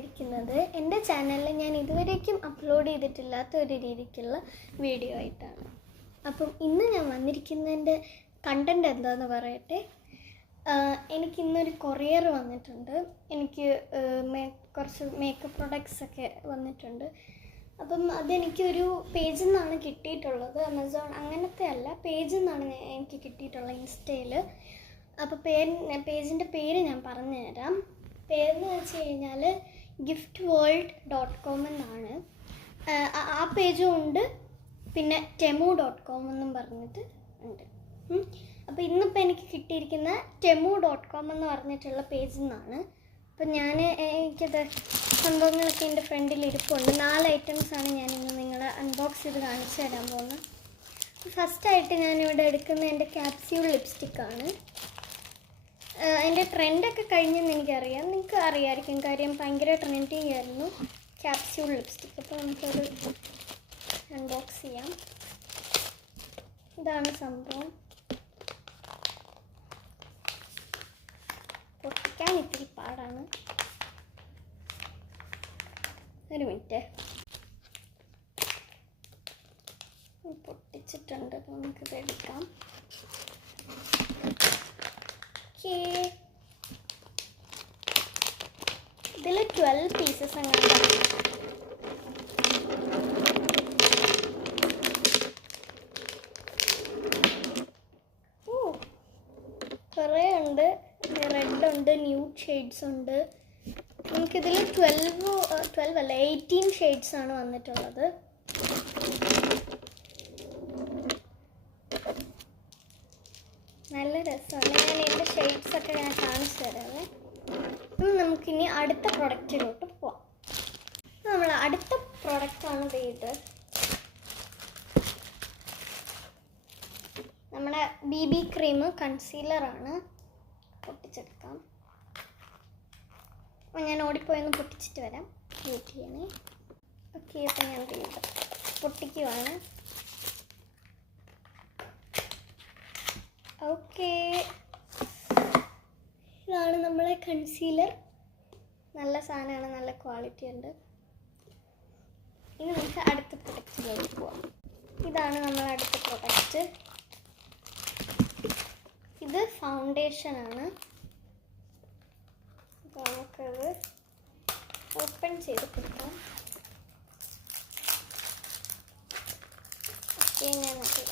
വന്നിരിക്കുന്നത് എൻ്റെ ചാനലിൽ ഞാൻ ഇതുവരേക്കും അപ്ലോഡ് ചെയ്തിട്ടില്ലാത്ത ഒരു രീതിക്കുള്ള വീഡിയോ ആയിട്ടാണ്. അപ്പം ഇന്ന് ഞാൻ വന്നിരിക്കുന്നതിൻ്റെ കണ്ടൻറ് എന്താണെന്ന് പറയട്ടെ. എനിക്കിന്നൊരു കൊറിയർ വന്നിട്ടുണ്ട്. എനിക്ക് കുറച്ച് മേക്കപ്പ് പ്രൊഡക്ട്സ് ഒക്കെ വന്നിട്ടുണ്ട്. അപ്പം അതെനിക്കൊരു പേജിൽ നിന്നാണ് കിട്ടിയിട്ടുള്ളത്. ആമസോൺ അങ്ങനത്തെ അല്ല, പേജിൽ നിന്നാണ് എനിക്ക് കിട്ടിയിട്ടുള്ളത്, ഇൻസ്റ്റയിൽ. അപ്പോൾ പേജിൻ്റെ പേര് ഞാൻ പറഞ്ഞു തരാം. പേരെന്ന് വെച്ച് കഴിഞ്ഞാൽ giftworld.com എന്നാണ്. ആ പേജും ഉണ്ട്, പിന്നെ temu.com എന്നും പറഞ്ഞിട്ട് ഉണ്ട്. അപ്പോൾ ഇന്നിപ്പോൾ എനിക്ക് കിട്ടിയിരിക്കുന്ന temu.com എന്ന് പറഞ്ഞിട്ടുള്ള പേജിൽ നിന്നാണ്. അപ്പം എനിക്കത് സംഭവങ്ങളൊക്കെ എൻ്റെ ഫ്രണ്ടിൽ ഇരിപ്പുണ്ട്. 4 ഐറ്റംസാണ് ഞാനിന്ന് നിങ്ങളെ അൺബോക്സ് ചെയ്ത് കാണിച്ചു തരാൻ പോകുന്നത്. ഫസ്റ്റായിട്ട് ഞാനിവിടെ എടുക്കുന്ന എൻ്റെ ക്യാപ്സ്യൂൾ ലിപ്സ്റ്റിക്കാണ്. അതിൻ്റെ ട്രെൻഡൊക്കെ കഴിഞ്ഞെന്ന് എനിക്കറിയാം, നിങ്ങൾക്ക് അറിയാമായിരിക്കും, കാര്യം ഭയങ്കര ട്രെൻഡിങ് ആയിരുന്നു ക്യാപ്സ്യൂൾ ലിപ്സ്റ്റിക്ക്. അപ്പോൾ നമുക്കത് അൺബോക്സ് ചെയ്യാം. ഇതാണ് സംഭവം. പൊട്ടിക്കാൻ ഇത്തിരി പാടാണ്. ഒരു മിനിറ്റ്, പൊട്ടിച്ചിട്ടുണ്ട്. നമുക്കിത് എടുക്കാം. ഇതിൽ 12 പീസസ് അങ്ങനെ. കുറേ ഉണ്ട്. റെഡ് ഉണ്ട്, ന്യൂഡ് ഷെയ്ഡ്സ് ഉണ്ട്. നമുക്കിതിൽ 12 അല്ല 18 ഷെയ്ഡ്സാണ് വന്നിട്ടുള്ളത്. നല്ല രസമാണ്. ഞാൻ എൻ്റെ ഷെയ്ഡ്സൊക്കെ ഞാൻ കാണിച്ചു തരാമേ. നമുക്കിനി അടുത്ത പ്രൊഡക്റ്റിലോട്ട് പോവാം. നമ്മൾ അടുത്ത പ്രൊഡക്റ്റാണ് ഇത്. നമ്മുടെ BB ക്രീം കൺസീലറാണ്. പൊട്ടിച്ചെടുക്കാം. അപ്പോൾ ഞാൻ ഓടിപ്പോയൊന്ന് പൊട്ടിച്ചിട്ട് വരാം. വെയിറ്റ് ചെയ്യണേ. ഓക്കെ, അപ്പോൾ ഞാൻ പൊട്ടിക്കുവാണ്. ഓക്കെ, ഇതാണ് നമ്മളെ കൺസീലർ. നല്ല സാധനമാണ്, നല്ല ക്വാളിറ്റി ഉണ്ട്. ഇനി നമുക്ക് അടുത്ത പ്രൊഡക്റ്റിലേക്ക് പോവാം. ഇതാണ് നമ്മൾ അടുത്ത പ്രൊഡക്റ്റ്. ഇത് ഫൗണ്ടേഷനാണ്. അപ്പോൾ നമുക്കത് ഓപ്പൺ ചെയ്ത് കൊടുക്കാം. ഓക്കെ, ഞാനത്